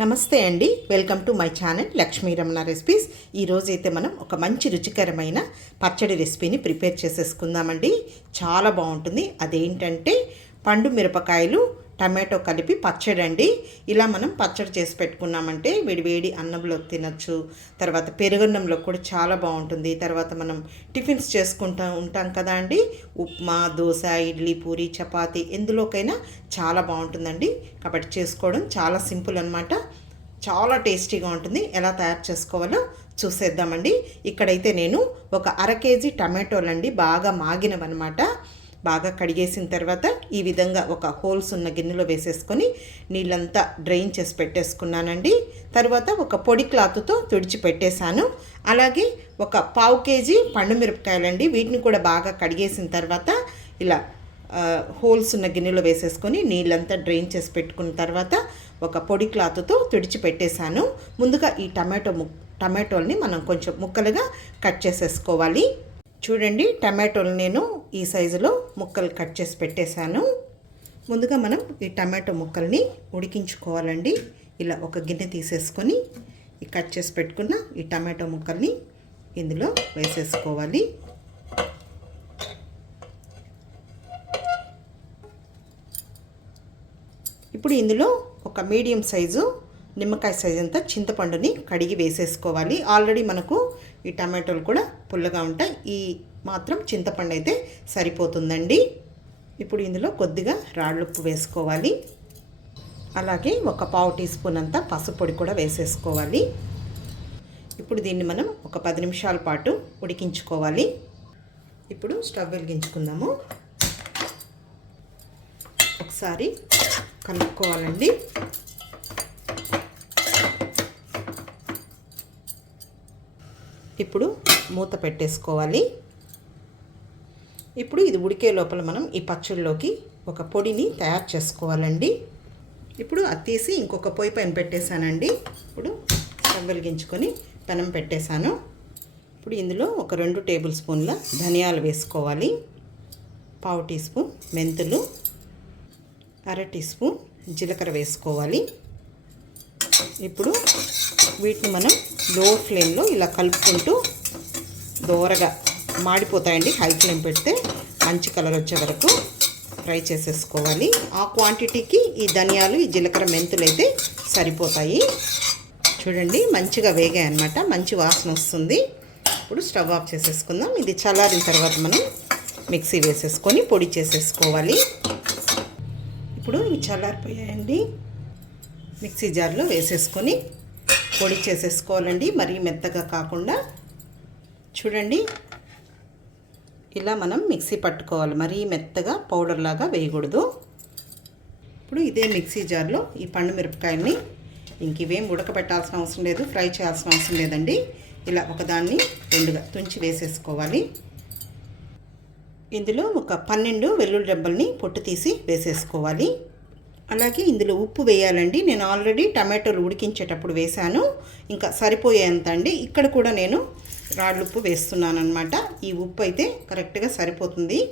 నమస్తే అండి. Welcome to my channel Lakshmi Ramana recipes. ఈరోజైతే మనం ఒక మంచి రుచికరమైన పచ్చడి రెసిపీని ప్రిపేర్ చేసేసుకుందామండి. చాలా బాగుంటుంది. అదేంటంటే పండు మిరపకాయలు టమాటో కలిపి పచ్చడి అండి ఇలా మనం పచ్చడి చేసి పెట్టుకున్నామంటే వేడి వేడి అన్నంలో తినచ్చు. తర్వాత పెరుగన్నంలో కూడా చాలా బాగుంటుంది. తర్వాత మనం టిఫిన్స్ చేసుకుంటా ఉంటాం కదా అండి. ఉప్మా దోశ ఇడ్లీ పూరి చపాతీ ఎందులోకైనా చాలా బాగుంటుందండి. కాబట్టి చేసుకోవడం చాలా సింపుల్ అనమాట చాలా టేస్టీగా ఉంటుంది. ఎలా తయారు చేసుకోవాలో చూసేద్దామండి. ఇక్కడైతే నేను ఒక అర కేజీ టమాటోలండి బాగా మాగినవన్నమాట. బాగా కడిగేసిన తర్వాత ఈ విధంగా ఒక హోల్స్ ఉన్న గిన్నెలో వేసేసుకొని నీళ్ళంతా డ్రైన్ చేసి పెట్టేసుకున్నానండి. తర్వాత ఒక పొడి క్లాత్తో తుడిచి పెట్టేశాను. అలాగే ఒక పావు కేజీ పండు మిరపకాయలండి. వీటిని కూడా బాగా కడిగేసిన తర్వాత ఇలా హోల్స్ ఉన్న గిన్నెలో వేసేసుకొని నీళ్ళంతా డ్రైన్ చేసి పెట్టుకున్న తర్వాత ఒక పొడి క్లాత్తో తుడిచి పెట్టేశాను. ముందుగా ఈ టమాటో ము టమాటోల్ని మనం కొంచెం ముక్కలుగా కట్ చేసేసుకోవాలి. చూడండి టమాటోలు నేను ఈ సైజులో ముక్కలు కట్ చేసి పెట్టేశాను. ముందుగా మనం ఈ టమాటో ముక్కల్ని ఉడికించుకోవాలండి. ఇలా ఒక గిన్నె తీసేసుకొని ఈ కట్ చేసి పెట్టుకున్న ఈ టమాటో ముక్కల్ని ఇందులో వేసేసుకోవాలి. ఇప్పుడు ఇందులో ఒక మీడియం సైజు నిమ్మకాయ సైజు అంతా చింతపండుని కడిగి వేసేసుకోవాలి. ఆల్రెడీ మనకు ఈ టమాటోలు కూడా పుల్లగా ఉంటాయి. ఈ మాత్రం చింతపండు అయితే సరిపోతుందండి. ఇప్పుడు ఇందులో కొద్దిగా రాళ్ళుప్పు వేసుకోవాలి. అలాగే ఒక పావు టీ స్పూన్ అంతా పసుపు పొడి కూడా వేసేసుకోవాలి. ఇప్పుడు దీన్ని మనం ఒక పది నిమిషాల పాటు ఉడికించుకోవాలి. ఇప్పుడు స్టవ్ వెలిగించుకుందాము. ఒకసారి కలుపుకోవాలండి. ఇప్పుడు మూత పెట్టేసుకోవాలి. ఇప్పుడు ఇది ఉడికే లోపల మనం ఈ పచ్చడిలోకి ఒక పొడిని తయారు చేసుకోవాలండి. ఇప్పుడు అది తీసి ఇంకొక పొయ్యి పైన పెట్టేశానండి. ఇప్పుడు స్టవ్ వెలిగించుకొని పెనం పెట్టేశాను. ఇప్పుడు ఇందులో ఒక రెండు టేబుల్ స్పూన్ల ధనియాలు వేసుకోవాలి. పావు టీ స్పూన్ మెంతులు అర టీ స్పూన్ జీలకర్ర వేసుకోవాలి. ఇప్పుడు వీటిని మనం లో ఫ్లేమ్లో ఇలా కలుపుకుంటూ దోరగా మాడిపోతాయండి. హై ఫ్లేమ్ పెడితే మంచి కలర్ వచ్చే వరకు ఫ్రై చేసేసుకోవాలి. ఆ క్వాంటిటీకి ఈ ధనియాలు ఈ జీలకర్ర మెంతులు అయితే సరిపోతాయి. చూడండి మంచిగా వేగాయి అన్నమాట. మంచి వాసన వస్తుంది. ఇప్పుడు స్టవ్ ఆఫ్ చేసేసుకుందాం. ఇది చల్లారిన తర్వాత మనం మిక్సీ వేసేసుకొని పొడి చేసేసుకోవాలి. ఇప్పుడు ఇవి చల్లారిపోయాయండి. మిక్సీ జార్లో వేసేసుకొని పొడి చేసేసుకోవాలండి. మరీ మెత్తగా కాకుండా చూడండి ఇలా మనం మిక్సీ పట్టుకోవాలి. మరీ మెత్తగా పౌడర్ లాగా వేయకూడదు. ఇప్పుడు ఇదే మిక్సీ జార్లో ఈ పండు మిరపకాయల్ని ఇంక ఇవేం ఉడకబెట్టాల్సిన అవసరం లేదు ఫ్రై చేయాల్సిన అవసరం లేదండి. ఇలా ఒకదాన్ని రెండుగా తుంచి వేసేసుకోవాలి. ఇందులో ఒక పన్నెండు వెల్లుల్లి రెబ్బల్ని పొట్టు తీసి వేసేసుకోవాలి. అలాగే ఇందులో ఉప్పు వేయాలండి. నేను ఆల్రెడీ టమాటోలు ఉడికించేటప్పుడు వేశాను. ఇంకా సరిపోయేంత అండి. ఇక్కడ కూడా నేను రాళ్ళు ఉప్పు వేస్తున్నాను అనమాట ఈ ఉప్పు అయితే కరెక్ట్గా సరిపోతుంది.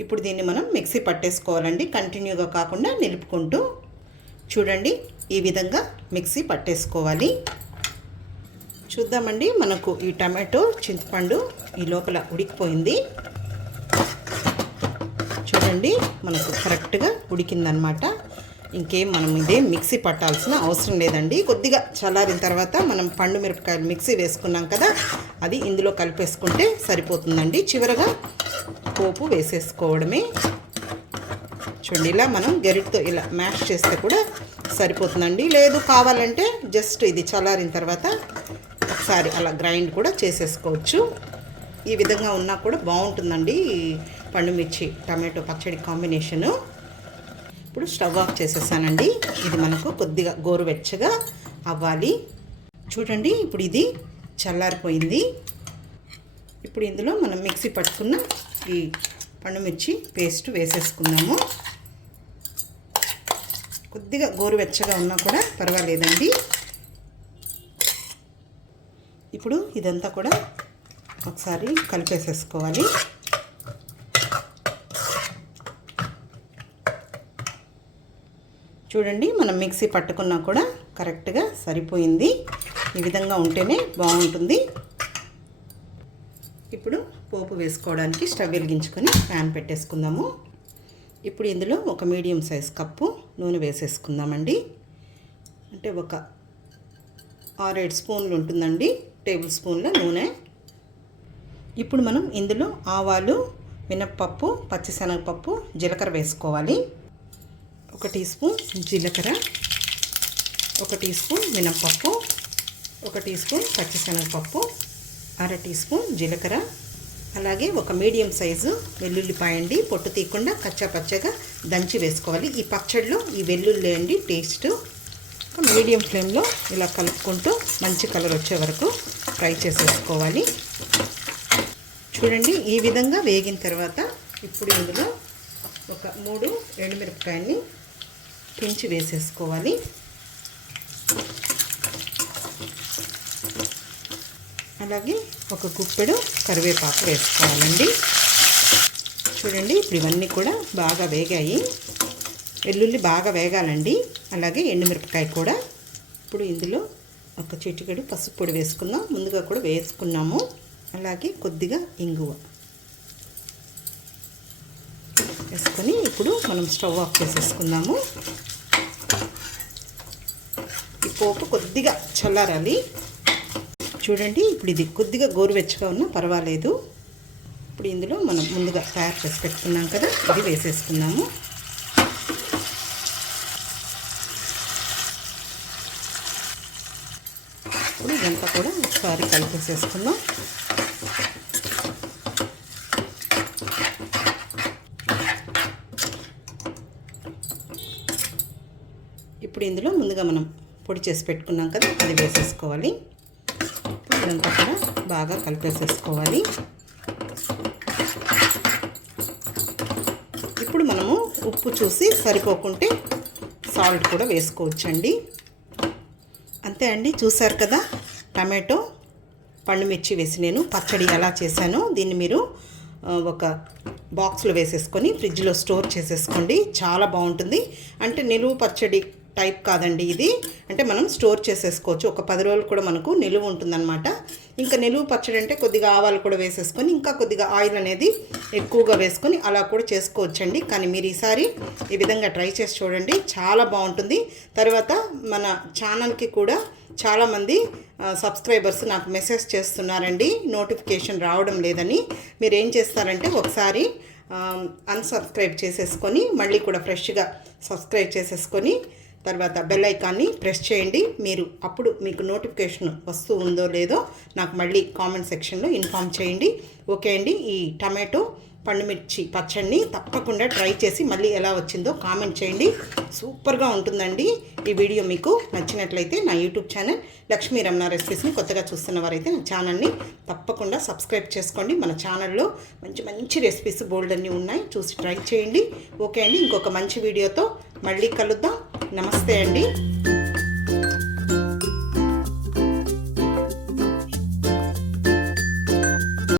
ఇప్పుడు దీన్ని మనం మిక్సీ పట్టేసుకోవాలండి. కంటిన్యూగా కాకుండా నిలుపుకుంటూ చూడండి. ఈ విధంగా మిక్సీ పట్టేసుకోవాలి. చూద్దామండి. మనకు ఈ టమాటో చింతపండు ఈ లోపల ఉడికిపోయింది. చూడండి. మనకు కరెక్ట్గా ఉడికిందనమాట ఇంకేం మనం ఇదే మిక్సీ పట్టాల్సిన అవసరం లేదండి. కొద్దిగా చల్లారిన తర్వాత మనం పండు మిరపకాయలు మిక్సీ వేసుకున్నాం కదా అది ఇందులో కలిపేసుకుంటే సరిపోతుందండి. చివరగా పోపు వేసేసుకోవడమే. చూడండి ఇలా మనం గరిటతో ఇలా మ్యాష్ చేస్తే కూడా సరిపోతుందండి. లేదు కావాలంటే జస్ట్ ఇది చల్లారిన తర్వాత ఒకసారి అలా గ్రైండ్ కూడా చేసేసుకోవచ్చు. ఈ విధంగా ఉన్నా కూడా బాగుంటుందండి పండు మిర్చి టమాటో పచ్చడి కాంబినేషను. ఇప్పుడు స్టవ్ ఆఫ్ చేసేసానండి. ఇది మనకు కొద్దిగా గోరువెచ్చగా అవ్వాలి. చూడండి ఇప్పుడు ఇది చల్లారిపోయింది. ఇప్పుడు ఇందులో మనం మిక్సీ పట్టుకున్న ఈ పండుమిర్చి పేస్ట్ వేసేసుకుందాము. కొద్దిగా గోరువెచ్చగా ఉన్నా కూడా పర్వాలేదండి. ఇప్పుడు ఇదంతా కూడా ఒకసారి కలిపేసేసుకోవాలి. చూడండి మనం మిక్సీ పట్టుకున్నా కూడా కరెక్ట్గా సరిపోయింది. ఈ విధంగా ఉంటేనే బాగుంటుంది. ఇప్పుడు పోపు వేసుకోవడానికి స్టవ్ వెలిగించుకొని ప్యాన్ పెట్టేసుకుందాము. ఇప్పుడు ఇందులో ఒక మీడియం సైజ్ కప్పు నూనె వేసేసుకుందామండి. అంటే ఒక ఆరేడు స్పూన్లు ఉంటుందండి టేబుల్ స్పూన్ల నూనె. ఇప్పుడు మనం ఇందులో ఆవాలు మినప్పప్పు పచ్చిశనగపప్పు జీలకర్ర వేసుకోవాలి. ఒక టీ స్పూన్ జీలకర్ర ఒక టీ స్పూన్ మినప్పప్పు ఒక టీ స్పూన్ పచ్చిశనగపప్పు అర టీ స్పూన్ జీలకర్ర. అలాగే ఒక మీడియం సైజు వెల్లుల్లిపాయ అండి. పొట్టు తీయకుండా కచ్చా పచ్చగా దంచి వేసుకోవాలి. ఈ పచ్చడిలో ఈ వెల్లుల్లి అండి టేస్ట్. మీడియం ఫ్లేమ్లో ఇలా కలుపుకుంటూ మంచి కలర్ వచ్చే వరకు ఫ్రై చేసేసుకోవాలి. చూడండి ఈ విధంగా వేగిన తర్వాత ఇప్పుడు ఇందులో ఒక మూడు ఎండుమిరపకాయని పెంచి వేసేసుకోవాలి. అలాగే ఒక గుప్పెడు కరివేపాకు వేసుకోవాలండి. చూడండి ఇప్పుడు ఇవన్నీ కూడా బాగా వేగాయి. వెల్లుల్లి బాగా వేగాలండి. అలాగే ఎండుమిరపకాయ కూడా. ఇప్పుడు ఇందులో ఒక చిటికెడు పసుపు పొడి వేసుకుందాం. ముందుగా కూడా వేసుకున్నాము. అలాగే కొద్దిగా ఇంగువ. వేసుకొని ఇప్పుడు మనం స్టవ్ ఆఫ్ చేసేసుకుందాము. ఈ పోపు కొద్దిగా చల్లారాలి. చూడండి ఇప్పుడు ఇది కొద్దిగా గోరువెచ్చగా ఉన్నా పర్వాలేదు. ఇప్పుడు ఇందులో మనం ముందుగా తయారు చేసి పెట్టుకున్నాం కదా ఇది వేసేసుకున్నాము ఇప్పుడు ఇదంతా కూడా ఒకసారి కలిపేసేసుకుందాం. ఇప్పుడు ఇందులో ముందుగా మనం పొడి చేసి పెట్టుకున్నాం కదా అది వేసేసుకోవాలి. ఇదంతా కూడా బాగా కలిపేసేసుకోవాలి. ఇప్పుడు మనము ఉప్పు చూసి సరిపోకుంటే సాల్ట్ కూడా వేసుకోవచ్చండి. అంతే అండి చూసారు కదా టమాటో పండుమిర్చి వేసి నేను పచ్చడి ఎలా చేశానో దీన్ని మీరు ఒక బాక్స్లో వేసేసుకొని ఫ్రిడ్జ్లో స్టోర్ చేసేసుకోండి. చాలా బాగుంటుంది. అంటే నిలువు పచ్చడి టైప్ కాదండి ఇది. అంటే మనం స్టోర్ చేసేసుకోవచ్చు. ఒక పది రోజులు కూడా మనకు నిలువ ఉంటుందన్నమాట. ఇంకా నిలువు పచ్చడి అంటే కొద్దిగా ఆవాలు కూడా వేసేసుకొని ఇంకా కొద్దిగా ఆయిల్ అనేది ఎక్కువగా వేసుకొని అలా కూడా చేసుకోవచ్చండి. కానీ మీరు ఈసారి ఈ విధంగా ట్రై చేసి చూడండి. చాలా బాగుంటుంది. తర్వాత మన ఛానల్కి కూడా చాలామంది సబ్స్క్రైబర్స్ నాకు మెసేజ్ చేస్తున్నారండి. నోటిఫికేషన్ రావడం లేదని. మీరు ఏం చేస్తారంటే ఒకసారి అన్సబ్స్క్రైబ్ చేసేసుకొని మళ్ళీ కూడా ఫ్రెష్గా సబ్స్క్రైబ్ చేసేసుకొని తర్వాత బెల్ ఐకాన్ని ప్రెస్ చేయండి. మీరు అప్పుడు మీకు నోటిఫికేషన్ వస్తూ ఉందో లేదో నాకు మళ్ళీ కామెంట్ సెక్షన్లో ఇన్ఫామ్ చేయండి. ఓకే అండి. ఈ టమాటో పండుమిర్చి పచ్చడిని తప్పకుండా ట్రై చేసి మళ్ళీ ఎలా వచ్చిందో కామెంట్ చేయండి. సూపర్గా ఉంటుందండి ఈ వీడియో మీకు. నచ్చినట్లయితే నా యూట్యూబ్ ఛానల్ లక్ష్మీ రమణ రెసిపీస్ని కొత్తగా చూస్తున్న వారైతే నా ఛానల్ని తప్పకుండా సబ్స్క్రైబ్ చేసుకోండి. మన ఛానల్లో మంచి మంచి రెసిపీస్ బోల్డ్ అన్నీ ఉన్నాయి. చూసి ట్రై చేయండి. ఓకే అండి. ఇంకొక మంచి వీడియోతో మళ్ళీ కలుద్దాం. నమస్తే అండి.